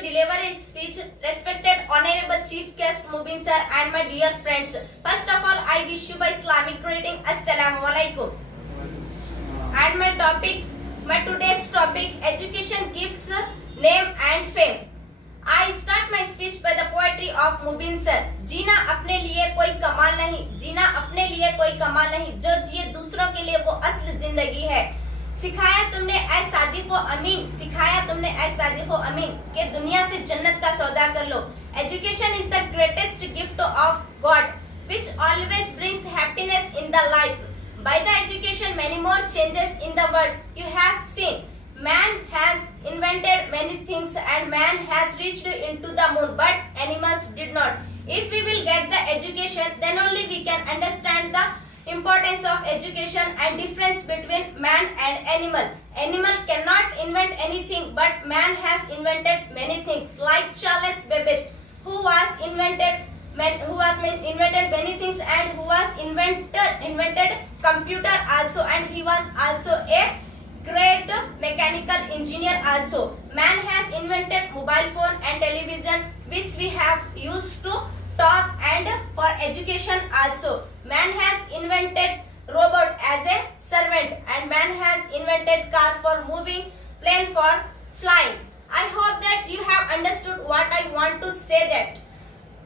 deliver a speech. Respected Honorable Chief Guest Mubin sir and my dear friends. First of all, I wish you by Islamic greeting. Assalamu alaikum. And my today's topic, education gifts, name and fame. I start my speech by the poetry of Mubin sir. जीना अपने लिए कोई कमाल नहीं, जीना अपने लिए कोई कमाल नहीं, जो जिए दूसरों के लिए वो असल जिंदगी है. सिखाया तुमने ऐ सादिक व अमीन, सिखाया तुमने ऐ सादिक व अमीन कि दुनिया से जन्नत का सौदा कर लो. Education is the greatest gift of God which always brings happiness in the life. By the education many more changes in the world. You have seen man has invented many things and man has reached into the moon, but animals did not. If we will get the education, then only we can understand the importance of education and difference between man and animal. Animal cannot invent anything, but man has invented many things, like Charles Babbage, who invented many things and who was invented computer also, and he was also a great mechanical engineer also. Man has invented mobile phone and television, which we have used to talk and for education also. Man has invented robot as a servant, and man has invented car for moving, plane for flying. I hope that you have understood what I want to say, that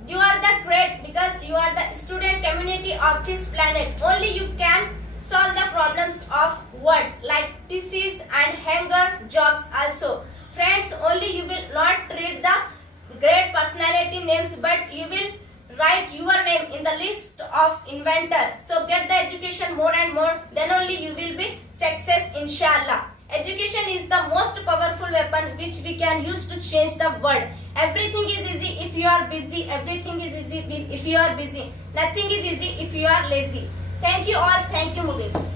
you are the great because you are the student community of this planet. Only you can solve the problems of world like disease and hunger, jobs also. Friends, only you will not read the great personality names, but you will write your name in the list of inventor. So get the education more and more, then only you will be success, inshallah. Education is the most powerful weapon which we can use to change the world. Everything is easy if you are busy. Everything is easy if you are busy. Nothing is easy if you are lazy. Thank you all. Thank you, Mubins.